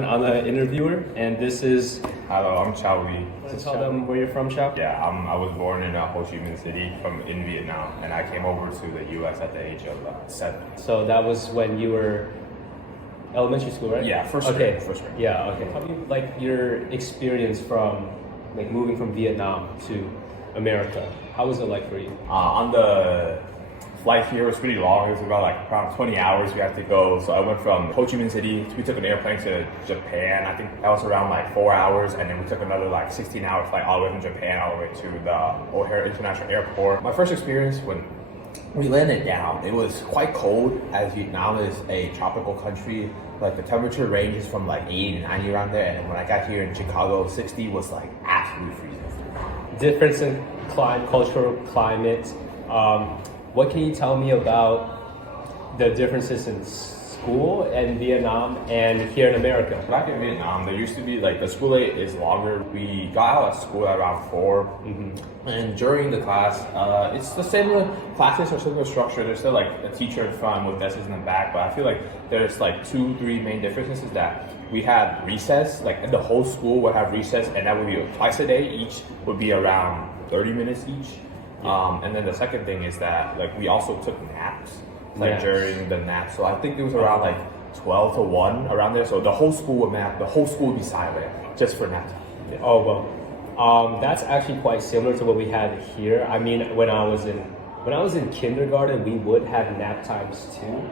Rylan. I'm the interviewer, and this is. Hello, I'm Chau. Tell them where you're from, Chau. Yeah, I was born in Ho Chi Minh City in Vietnam, and I came over to the U.S. at the age of 7. So that was when you were elementary school, right? Yeah, first grade. First grade. Yeah, okay. Tell me like your experience from like moving from Vietnam to America. How was it like for you? On the flight here was pretty long. It was about like around 20 hours we had to go. So I went from Ho Chi Minh City. We took an airplane to Japan. I think that was around like 4 hours, and then we took another like 16-hour flight all the way from Japan all the way to the O'Hare International Airport. My first experience when we landed down, it was quite cold, as Vietnam is a tropical country. Like the temperature ranges from like 80 to 90 around there, and when I got here in Chicago, 60 was like absolutely freezing. Difference in cultural climate. What can you tell me about the differences in school in Vietnam and here in America? Back in Vietnam, there used to be like the school day is longer. We got out of school at around 4, and during the class, it's the similar classes or similar structure. There's still like a teacher in front with desks in the back, but I feel like there's like 2-3 main differences. Is that we had recess, like the whole school would have recess, and that would be twice a day. Each would be around 30 minutes each. And then the second thing is that like we also took naps during the nap. So I think it was around like 12 to 1 around there. So the whole school would nap, the whole school would be silent just for nap time. Oh well, that's actually quite similar to what we had here. I mean, when I was in kindergarten, we would have nap times too,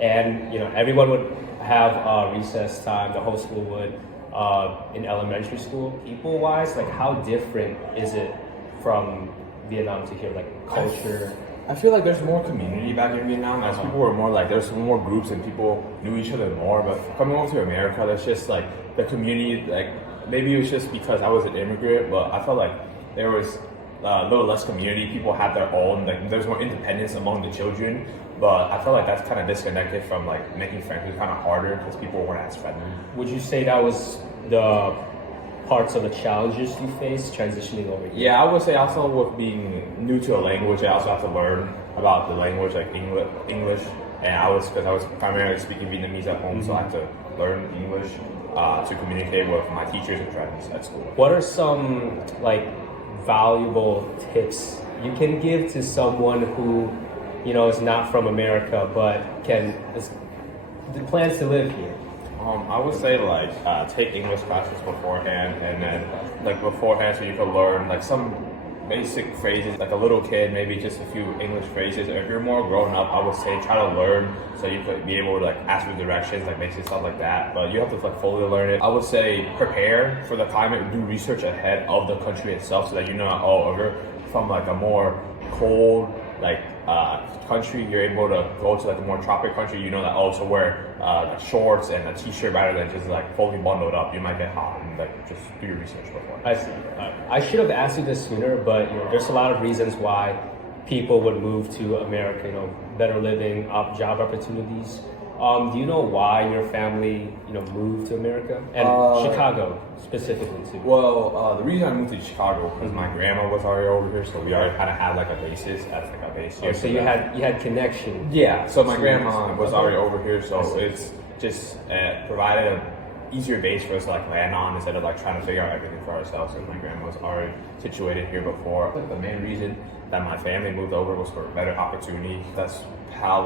and you know everyone would have recess time. The whole school would. In elementary school, people-wise, like how different is it from Vietnam to here, like culture? I feel like there's more community back in Vietnam, as people were more like, there's more groups and people knew each other more. But coming over to America, there's just like the community, like maybe it was just because I was an immigrant, but I felt like there was a little less community. People had their own, like there's more independence among the children. But I felt like that's kind of disconnected from like making friends. It was kind of harder because people weren't as friendly. Would you say that was the parts of the challenges you faced transitioning over here? Yeah, I would say also with being new to a language, I also have to learn about the language, like English. And because I was primarily speaking Vietnamese at home, so I had to learn English to communicate with my teachers and friends at school. What are some like valuable tips you can give to someone who, you know, is not from America but plans to live here? I would say like take English classes beforehand, and then like beforehand so you can learn like some basic phrases. Like a little kid, maybe just a few English phrases. Or if you're more grown up, I would say try to learn so you could be able to like ask for directions, like basic stuff like that. But you have to like fully learn it. I would say prepare for the climate, do research ahead of the country itself so that you know, oh, if you're from like a more cold like country, you're able to go to like a more tropic country, you know that also wear like shorts and a t-shirt rather than just like fully bundled up. You might get hot, and like just do your research before. I see. I should have asked you this sooner, but you know, there's a lot of reasons why people would move to America. You know, better living, job opportunities. Do you know why your family, you know, moved to America and Chicago specifically too? Well, the reason I moved to Chicago because my grandma was already over here, so we already kind of had like a basis as like a base here. Oh, so you had connection. Yeah. So my grandma was already over here, so it's just provided an easier base for us to like land on instead of like trying to figure out everything for ourselves. And my grandma was already situated here before. Like, the main reason that my family moved over was for better opportunity. That's how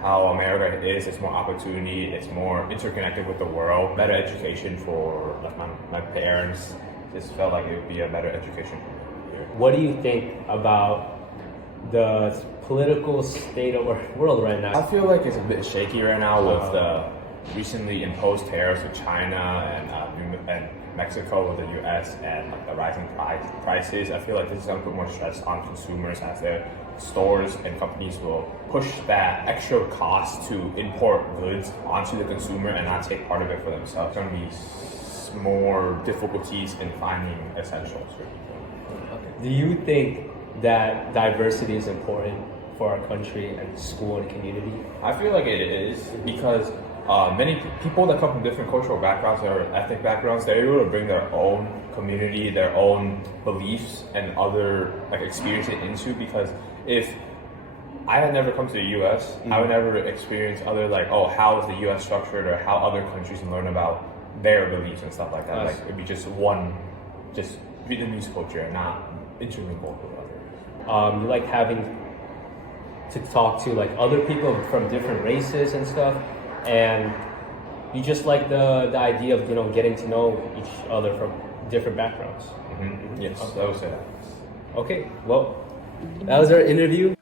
how America is. It's more opportunity, it's more interconnected with the world, better education for like my parents. Just felt like it would be a better education here. What do you think about the political state of our world right now? I feel like it's a bit shaky right now with the recently imposed tariffs with China and Mexico with the US and like the rising prices. I feel like this is going to put more stress on consumers as their stores and companies will push that extra cost to import goods onto the consumer and not take part of it for themselves. There's going to be more difficulties in finding essentials for people. Do you think that diversity is important for our country and school and community? I feel like it is because many people that come from different cultural backgrounds or ethnic backgrounds, they're able to bring their own community, their own beliefs and other like experiences into, because if I had never come to the U.S. I would never experience other like, oh, how is the U.S. structured, or how other countries learn about their beliefs and stuff like that. Like it'd be just Vietnamese culture and not intermingled with others. You like having to talk to like other people from different races and stuff, and you just like the idea of getting to know each other from different backgrounds. Yes, I would say that. Okay, well, that was our interview.